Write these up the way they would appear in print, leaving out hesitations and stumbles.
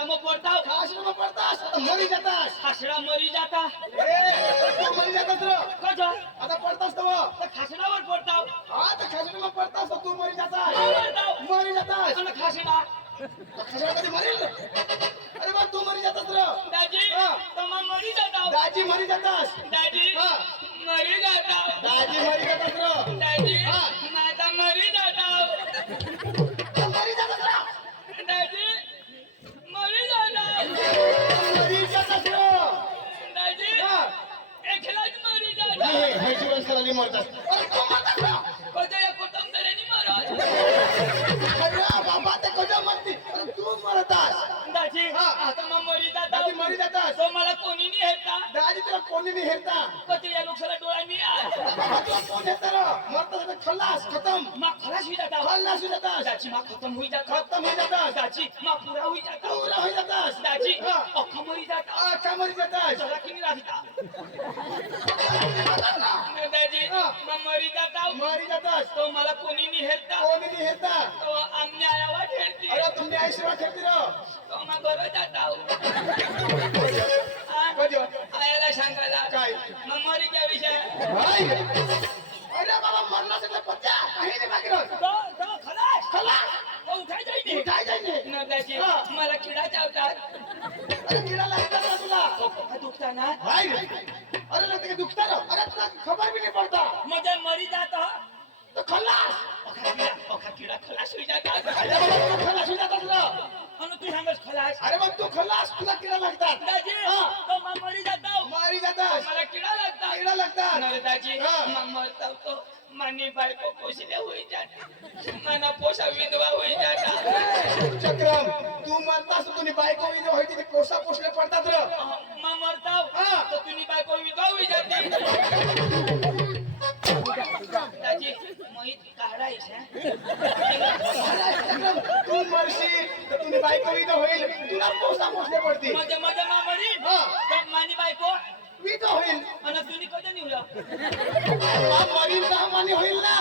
खासडाમાં પડતા ખાસડામાં પડતાસ તો મરી જતાસ ખાસડા મરી જાતા તું મરી જતાસ રો કજો આ તો પડતાસ તો ખાસડામાં પડતા હા તો ખાસડામાં પડતાસ તો તું મરી જતાસ મરી જતાસ અને ખાસડા ખાસડા કદી મરી અરે બા તું મરી જતાસ રો દાજી તમા મરી જાતા દાજી મરી જતાસ દાજી હા મરી જાતા દાજી મરી જતાસ રો દાજી માતા મરી જાતા મરી જતાસ રો દાજી મરી જાતા મરી જતાસ રો દાજી હા એકલા જ મરી જાતા હે જીવન સલાલી મરતાસ અરે તું મરતાસ રો કોજે કુટુંબરે ની મરો અરે બાબા તે કોજો મરતી અરે તું મરતાસ દાજી આ તમા મરી જાતા દાજી મરી જતાસ તો मला कोणी नाही हेरता દાજી તેરા કોની ની હેરતા कोते या लोकसला डोळा नाही आ બાબા તું કોણ હેરતા રો મરતાસ તો ખલાસ ખતમ मा खलास होई जाता ખલાસ હો જતાસ दाची मा खतम होई जाता खतम हो जतास दाची मा पुरा होई जाता पूरा हो जतास दाची हा अख्खा मरी जाता आखा मरी जतास चला की नाही राहता दाजी हा. मा मरी जाता मरी जतास तो मला कोणी नाही हेरता कोनी नी हेरता तो आम्ही आयावा ठेरती अरे तुमने आईश्वर खेळती रो तो मा बरो जाता कजो आयाला सांगायला काय मा मरी क्या विषय भाई अरे बाबा मरना से पत्या कहीं नहीं बाकी रो तो खलास खलास तो उठाय जाईने उठाई जाईने ना दाजी हा. मला किडा चावतात अरे कीड़ा लगता है तुला तो कसा दुखता ना भाई अरे लगता है दुखता रो अरे तुला खबर भी नहीं पड़ता मजा मरी जाता तो खलास ओखा किडा खलास होई जाता अरे बाबा तू खलास हो जाता रो अन तू सांगस खलास अरे बाबा तू खलास तुला कीड़ा लगता दाजी हा. तो मा मरी जाता मारी जातास मला किडा लागता कीड़ा लगता नरे दाजी हा. मा मरता तो मानी बायको पोसले होई जाता मना पोसा विधवा होई जाता चक्रम तू म्हणतास तुनी बायको विधवा होती ते पोसा पोसले पडतात रे मा मरता हा. तो तुनी बायको विधवा होई जाती दाजी मोहित काढायस चक्रम तू मरशी तर तुनी बायको विधवा होईल तुला पोसा पोसले पडतील मजा मजा मा मरी हा. तो मानी बायको विधवा होईल अन तुनी कधी निवला हा मरीन का मानी होईल ना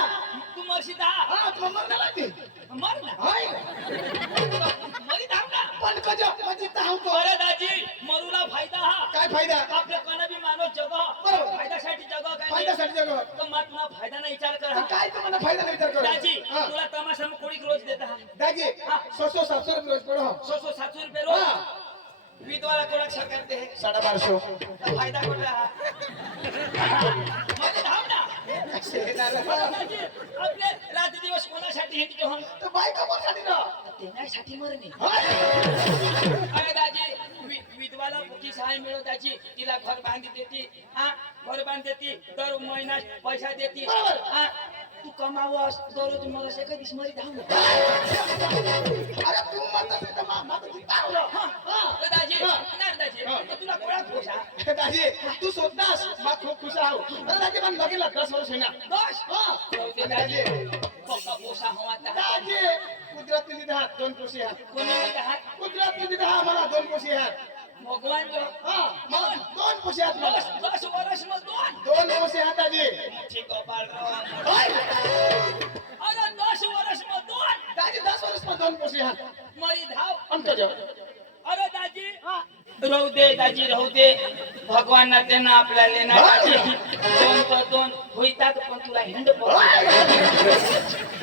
तू मरशी दा हा तू मरना लागते मर ना हाय मरी धाव ना पण कजो म्हणजे ताव तो अरे दाजी मरूला फायदा हा काय फायदा आपल्या कोणा बी माणूस जगह बरोबर. फायद्यासाठी जगह काय फायद्यासाठी जगह तो मा तुला फायदा नाही विचार कर तर काय तुम्हाला फायदा नाही विचार करू दाजी हा. तुला तमाशा में कोड़ी रोज देता हा दाजी 600-700 रुपये रोज पडो 600-700 रुपये रोज हा. विधवाला कोणा करते है 1250 तो फायदा कोण रहा मग धाव ना दाजी आपले रात दिवस कोणासाठी हिंडतो हम तर बायको कोणासाठी ना देण्यासाठी मरणे हाय अरे दाजी विधवाला की सहाय मिळव दाजी तिला घर बांधी देती हा घर बांध देती दर महिन्यात पैसा देती बरोबर. हा तू कमावस दररोज मला से कधीच मरी धाव ना अरे तू म्हणतास तर मामा तर तावलो हा हा तर दाजी हा. नाही दाजी हा. तर तुला कोणा पोसा दाजी तू सोडतास मा खूप खुश आहो अरे दाजी मन लगेला 10 वर्ष होईना दोष हा ते दाजी पक्का पोसा हवा आता दाजी कुदरत ने दिला हात 2 पोशी हात कोणी नाही का कुदरत ने दिला मला 2 पोशी हात भगवान जो हा मला 2 पोशी हात मला 10 वर्ष मग 2 पोशी हात दाजी ठीक गोपाल हाय अरे 10 वर्ष मग दाजी 10 वर्ष मा 2 पोशी हात मरी धाव अंत जो अरे दाजी राहू दे दाजी राहू दे भगवान ना त्यांना आपल्याला लेणार दाजी दोन तर दोन होईतात पण तुला हिंड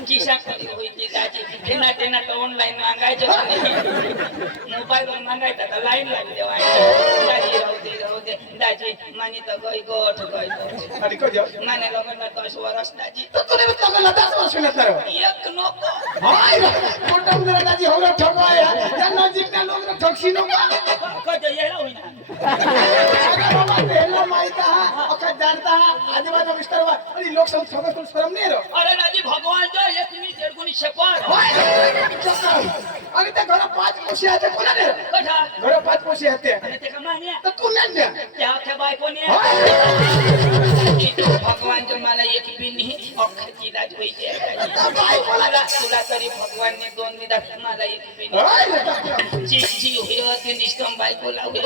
किशा कधी होईती दाजी त्यांना त्यांना तर ऑनलाईन मागायचं मोबाईल वर मागायचं तर लाईन लागली देवा दाजी राहू दे दाजी मानी तर गई गोठ अरे को जो माने लगन 10 वर्ष दाजी तर तुने लगेला 10 वर्ष होईना तर एक नको हाय कुटुंब जरा दाजी होरा ठोकाय त्या नजीकच्या लोक ठोकशी नको कधी यायला होईना अरे बाबा तेला माहित हा अका जानता हा आजूबाजू विस्तारवा आणि लोक सगळं शरम नाही रो अरे दाजी भगवान जो एक मी देडगुणी शपथ आणि त्या घरा 5 पोशी आहेत कोणाने कशा घरा 5 पोशी आहेत आणि ते का मान्या तर तू नाही द्या त्या बायकोने भगवान जो मला एक बी नाही अख्खाची लाज होईते आता बायकोला तुला तरी भगवानने 2 दिला मला एक बहिणी ओय लेका जी जी हुयो ते निष्ठम बायकोला हुयो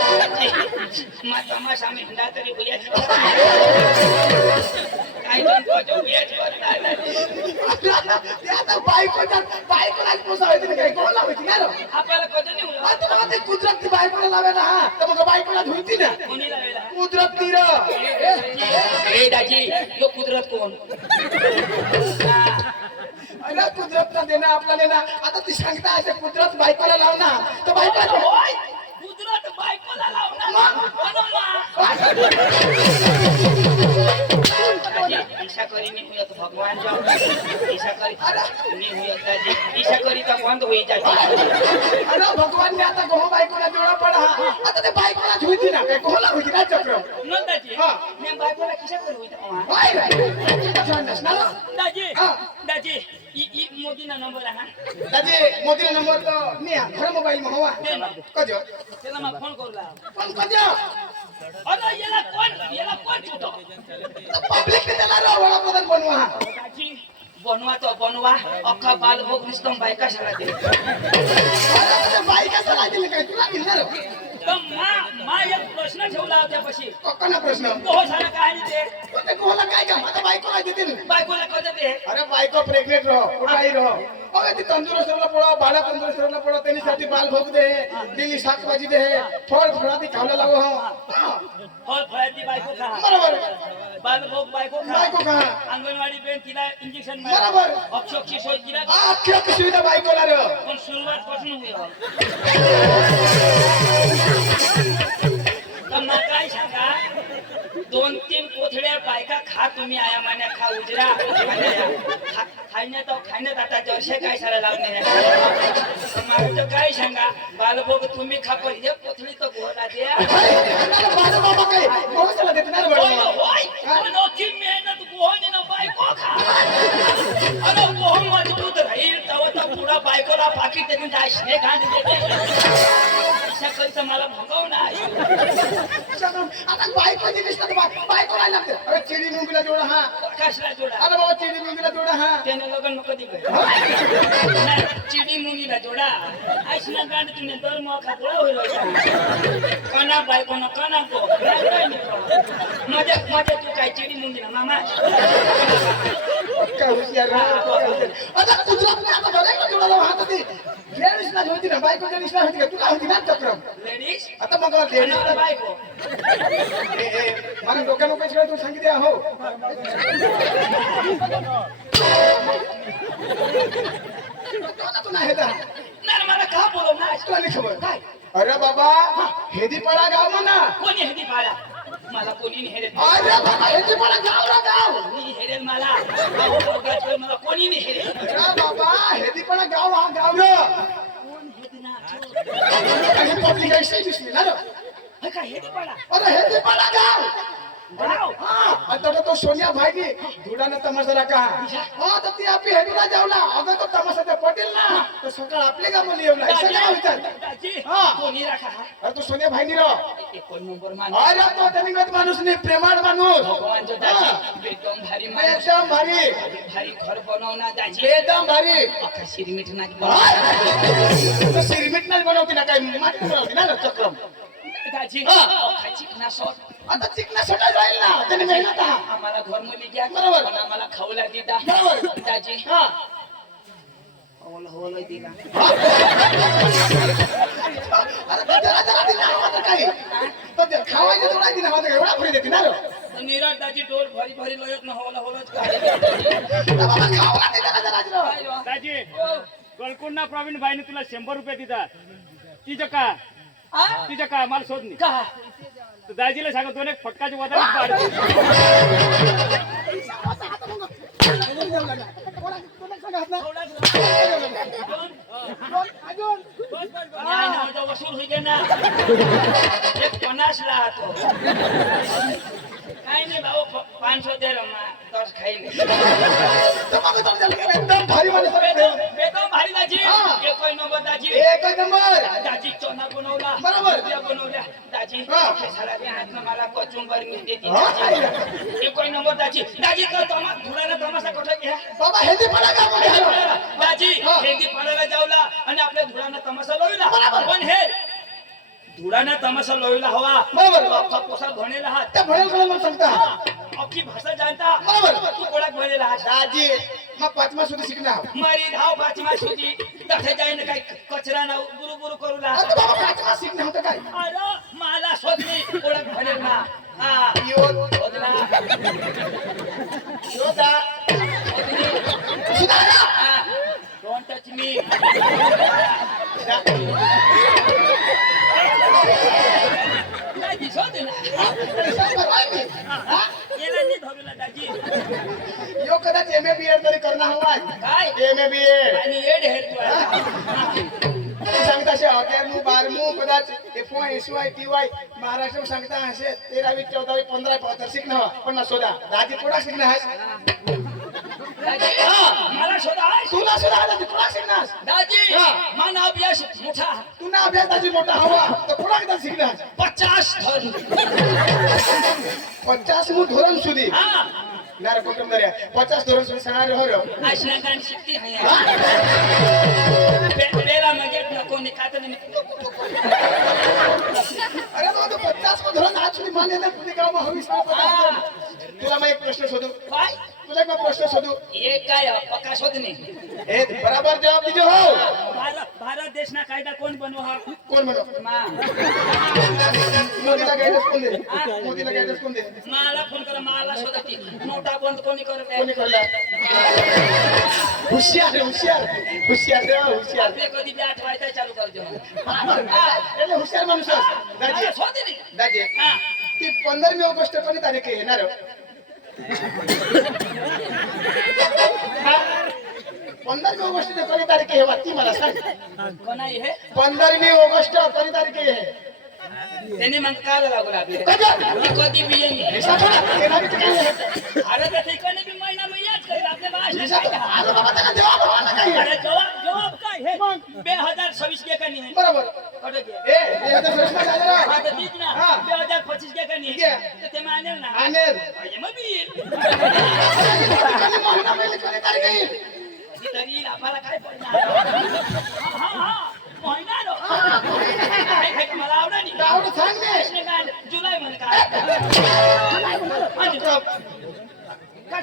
मा तमाशा मेंढा तरी हुया काय दोन कोजो हुया ते आता बायकोला पोसावायची काय कोणाला होती ना रे? आपल्याला कोजो नाही हुयो आता मला ते गुजरातची बायकोला लावे ना हा तर मग बायकोला धुईती ना कोणी लावेला गुजरातची रे ए दाजी तो कुदरत कोण अरे कुदरतला देणं आपला देणं आता ती सांगता असे कुदरत बायकोला लाव ना तर बायकोला होय कुदरत बायकोला लावणार ईशा करी नहीं हुई तो भगवान जाओ ईशा करी नहीं हुई दादी ईशा करी का बंद हुई जाती अरे भगवान ने आता गोह बायकोला जोडा पडा आता ते बायकोला धुईती ना काय गोहला होती ना चक्र न दाजी हां मैं बायकोला किशा करी हुई तो बाय रे जानस ना दाजी हां दाजी ई मोदीना नंबर आहे दादी मोदीला नंबर तो निया घर मोबाईल में हवा कजो त्याला मग फोन करूला पण कजो अरे याला कोण छुटो पब्लिक ने त्याला वडा प्रधान बनवा दाजी बनवा तो बनवा अख्खा बाल भोग निस्तम बायका शाळा दे अरे बायका सला दिले काय तुला दिलं तर मा एक प्रश्न ठेवला होत्यापाशी कोकणा प्रश्न हो सारा काय ते ते गोहला काय काम आता बायकोला देते ना बायकोला कधी ते अरे बायको प्रेग्नेंट रहो कुठाई रहो अबे ती तंदुरुस्त पडो बाळा तंदुरुस्त पडो तेनी साठी बाल भोग दे दिली शाकभाजी दे फळ फळाती खावला लागो हा फळ फळाची बायको खा बरोबर बाल भोग बायको खा बायको खा अंगणवाडी बेन तिला इंजेक्शन बरोबर अक्षरची सोय तिला अख्खी सुविधा बायकोला रे पण सुरुवात पासून होईल काय सांगा 2-3 कोथळ्या बायका खा तुम्ही आया मान्या खा उजरा खाण्यात आता जरशे काय सारा लावणे माझं काय सांगा बालभोग तुम्ही खा पण एक कोथळी तर गोला द्या बाळा बाबा काय गोहला देते ना रे नोकी मेहनत गोहने ना बायको खा अरे गोह मजबूत राहील तेव्हा पुढा बायकोला पाकिट देऊन जाय घाण देते मला भगव नाही आता बायको दिलीस ना बायको राहिला अरे चिडी मुंगीला जोडा हा कशाला जोडा अरे बाबा चिडी मुंगीला जोडा हा त्याने लग्न मग कधी चिडी मुंगीला जोडा ऐसना गांड तुम्ही दर मोखा गोळा होईल कना बायको न कना को मजा तू काय चिडी मुंगीला मामा काय हुशार आता गुजरात में आता बरे जोडा लाव हात ती लेडीज ना होती ना बायको लेडीज ना होती का तुला होती ना चक्रम लेडीज आता मग लेडीज आणि बायको मला डोक्या लोकांशिवाय तू सांगितले हो तू नाही नाही मला का बोलव ना तुला नाही खबर काय अरे बाबा हेदीपाडा गाव म्हणा कोणी हेदी पाडा मला कोणी हेरेल अरे बाबा हेदीपाडा गाव रा गाव कोणी हेरेल मला मला कोणी नाही हेरेल अरे बाबा हेदीपाडा गाव हा गाव रे कोण हेदी ना हे पब्लिक ऐसे दिसली ना रे हे काय हेदी पाडा अरे हेदीपाडा गाव गाव हाँ आता तो सोनिया भाई की धुडाने तमाशा रखा हाँ तर ती आपली हेडूला जावला अगं तो तमाशा ते पटेल ना तो सकाळ आपले का बोली येवला ऐसा काय विचार हाँ कोणी राखा अरे तो सोनिया भाई नी रो कोण नंबर मान अरे तो तनिगत माणूस नी प्रेमाळ माणूस भगवान जो दाजी एकदम भारी माणूस एकदम भारी भारी घर बनवणार दाजी एकदम भारी अख्खा शिरमीठ नाच तो सिरमिट नाही बनवती ना काय माती बनवती ना चक्रम दाजी अख्खा चिकना सॉस आता चिकना सोटा जाईल ना त्याने मेहनत हा आम्हाला घर मुली घ्या बरोबर. पण आम्हाला खाऊला दिदा बरोबर. दाजी हा होल दिला अरे तो जरा जरा दिला होता काही तो ते खावायचं थोडा दिला होता एवढा फरी देते ना रे निराट दाजी डोर भरी भरी लयत न होला होलच बाबा खावा ते जरा जरा दिला दाजी गोलकुंडा प्रवीण भाईने तुला 100 रुपये देतात तिच्या का मला शोध नाही का तर दाजीला सांगत दोन एक फटकाची वदार पाड वसूल हुई ना 150 राहतो काही नाही भाऊ 500 दे रमा कस खाईल एकदम भारी मध्ये एकदम भारी दाजी हा. एकच नंबर दाजी एकच नंबर दाजी चोना बनवला बरोबर. उद्या बनवल्या दाजी हा. केसाला देण्यातनं मला कचुंबर मी देते हा. एकच नंबर दाजी दाजी तर धुराला तमाशा कुठं घ्या बाबा हेल्दी पडा का मध्ये दाजी हा. हेंदी पाडायला जावला आणि आपल्या धुरानं तमाशा लावला पण हे धुरानं तमाशा लावला हवा बरोबर. अख्खा पोसा भणेला हात त्या भडेल मला सांगता अख्खी भाषा जाणता बरोबर. तू कोणाक भणेला हात दाजी मग पाचवा सुद्धा शिकणार मारी धाव पाचमा सुजी तसे जाईन काय कचरा ना गुरु गुरु करू ला आता बाबा पाचवा शिकणार होतं काय अरे मला शोधली ओळख भणेल ना हा योद शोधला योदा सुधारा डोंट टच मी दाजी शोधला गेला नाही धरूला दाजी यो कदाच एम ए बी एड तरी करणार हवा काय एम ए बी एड आणि एड हेर तू आता. सांगता असे 11 12 कदाच FY TY महाराष्ट्र सांगता असे 13वी 14वी 15वी तर शिकणार पण ना सोदा दाजी कोणा शिकणार आहेस दाजी मला शोधा तुला सुद्धा दाजी कोणा शिकणार दाजी हा. माना अभ्यास मोठा तू ना अभ्यास दाजी मोठा हवा तर कोणा एकदा शिकणार 50 धरून 50 मु धोरण सुधी हा नार कुटुंबदार्या 50 धोरण सुधी सांगणार हो रो आश्रंगान शिकती आहे पेला म्हणजे नको निकात नाही अरे बाबा 50 मु धोरण आज सुधी मानले ना तुझे गाव मा हवी सांग तुला मग एक प्रश्न शोधू काय तुला एक प्रश्न शोधू ये काय पक्का शोधणे हे बराबर जवाब दीजिए हो भारत देशना कायदा कोण बनव हा कोण म्हणतो मा मोदीला गायडन्स कोण दे मोदीला गायडन्स कोण दे मला फोन करा मला शोधा की नोटा बंद कोणी करत कोणी करला हुशार हुशार हुशार रे हुशार आपले कधी बी आठवायचा चालू करते એટલે હુશિયાર માણસ દાજી मला शोध नाही દાજી हा ती 15મી ऑगस्ट कोणी तारीख आहे ना रे 15મી ऑगस्ट कोणी तारीख आहे वाटती मला सांग कोण आहे हे 15મી ऑगस्ट कोणी तारीख आहे त्याने मग काय लागू आपले कधी बी येईल अरे त्या ठिकाणी बी महिना महिन्यात करेल आपल्या भाषेत अरे जवाब काय हे 2026 के कनी है बरोबर कटे के ए 2026 झालं आता तीच ना हा. 2025 के कनी घे. तर ते मानेल ना आणेल अरे मग बी येईल. महिना पहिले कोणी तारीख आहे तरी आम्हाला काय पडणार हा महिना नो काय काय मला आवडा नाही आवड सांग ने कृष्णकांत जुलै म्हण काय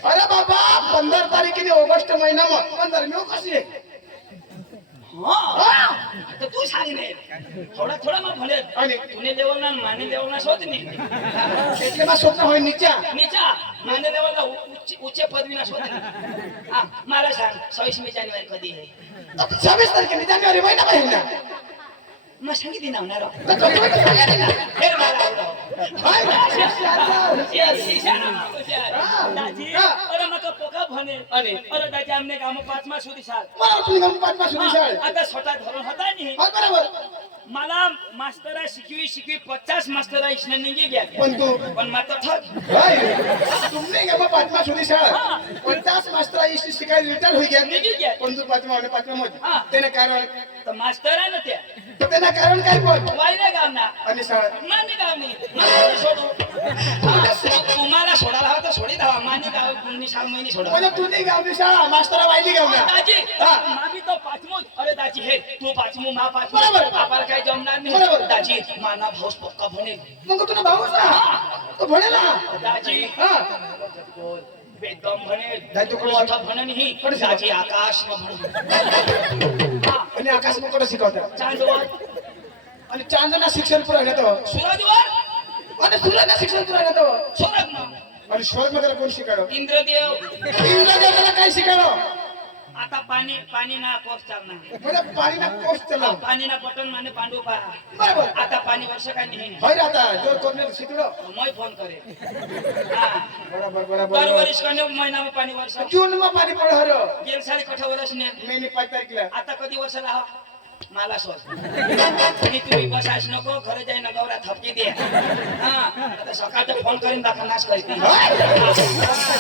अरे बाबा 15 तारखेने ऑगस्ट महिनाમાં 15મી ऑगस्ट आहे हा तर तू सांग ने थोडा थोडा मग भले आणि तुने लेवल ना माने लेवल ना शोध नाही એટલે માં સ્વપ્ન હોય નીચા नीचा माने लेवल ना उच्च पदवी ना शोध हा मला सांग 26 जानेवारी कधी आहे 26 तारखेने जानेवारी महिना महिना मग सांगितली ना होणार तर तो तुम्ही सांगा ना हे मला आवडलं हाय दाजी अरे मका पोका भने અને अरे दाजी आमने काम 5 मास સુધી સાલ મારો તું ગમ પાંચ માં સુધી શાળ आता छोटा धरण होता नाही હા બરાબર मला मास्तरा शिकवी 50 मास्तरा इसने नाही ગયા પણ તું पण मात्र ठग ભાઈ तुमने ગમ પાંચ માં સુધી શાળ 50 માસ્ટર ઈસ્ટ શિકાય રિટાયર હોઈ ગયા निघी ગયા પણ તું પાંચમા અને પાંચમા માં હા. તેને કારણ तर मास्तर आहे ना त्या તો તેના કારણ કાઈ બોલ वायले गावना અને શાળ माने गावनी मास्तर सोडू तुम्हाला सोडायला हवा तर सोडी धावा माने गाव तुम्ही 6 महिने सोडा म्हणजे तू नाही गावनी शाळा मास्टर वाईली गावना दाजी हा. मामी तो पाचमो अरे दाजी हे तू पाचमो मा पाचमो बरोबर. बापाला काही जमणार बरोबर. नाही दाजी माना भाऊस पक्का भने मग तुला भाऊच ना तो भणेला दाजी हा बेदम भने दाजी कोण मोठा भने नाही कोण शिकवतं? दाजी आकाश भने અને આકાશમાં કોણ શીખવતા चांदवर અને ચાંદના શિક્ષણ પુરાણ હતો सूरजवर અને સૂર્યના શિક્ષણ પુરાણ હતો स्वर्ग અને સ્વર્ગમાં त्याला कोण शिकाडो इंद्रदेव इंद्रदेवाला काय शिकाडो आता पाणी ना कोस चालणार म्हणजे पाणीना कोस चलाव पाणी ना बटन माने पांडू पहा बरोबर आता पाणी वर्ष काय नाही होय आता जोर कोण शिकडो मैं फोन करे हा बरोबर बरोबर दरवर्षी कने महिनामा पाणी वर्ष जून मा पाणी पड हरो गेल साडे कठा वर्ष ने महिने 5 तारखेला आता कधी वर्षाला हा मला सोड आणि तुम्ही बसायच नको खरं जाई ना गौरा थपकी दे हा आता सकाळचं फोन करीन दाखवा नाश करते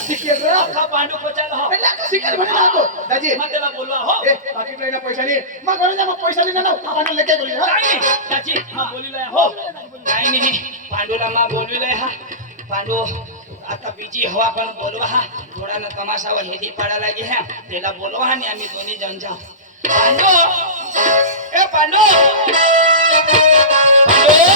शिकेल रे. अख्खा पांडू कोचाल हो એટલે આ તો શિકાર ભણી લાગો. દાજી, मग त्याला बोलवा हो એ પાકીટ લઈને પૈસા લે. માં ઘરે જા, માં પૈસા લઈને ના આવ. પાણી લેકે ગોલી, હા? काय नाही त्याची मग बोललोय हो काय नाही पांडूला मग बोललोय हा पांडू आता बीजी हवा पण बोलवा हा थोडा ना तमाशावर हेदी पाडायला गे हा त्याला बोलवा आणि आम्ही दोन्ही जण जाऊ पांडू ए पांडू पांडू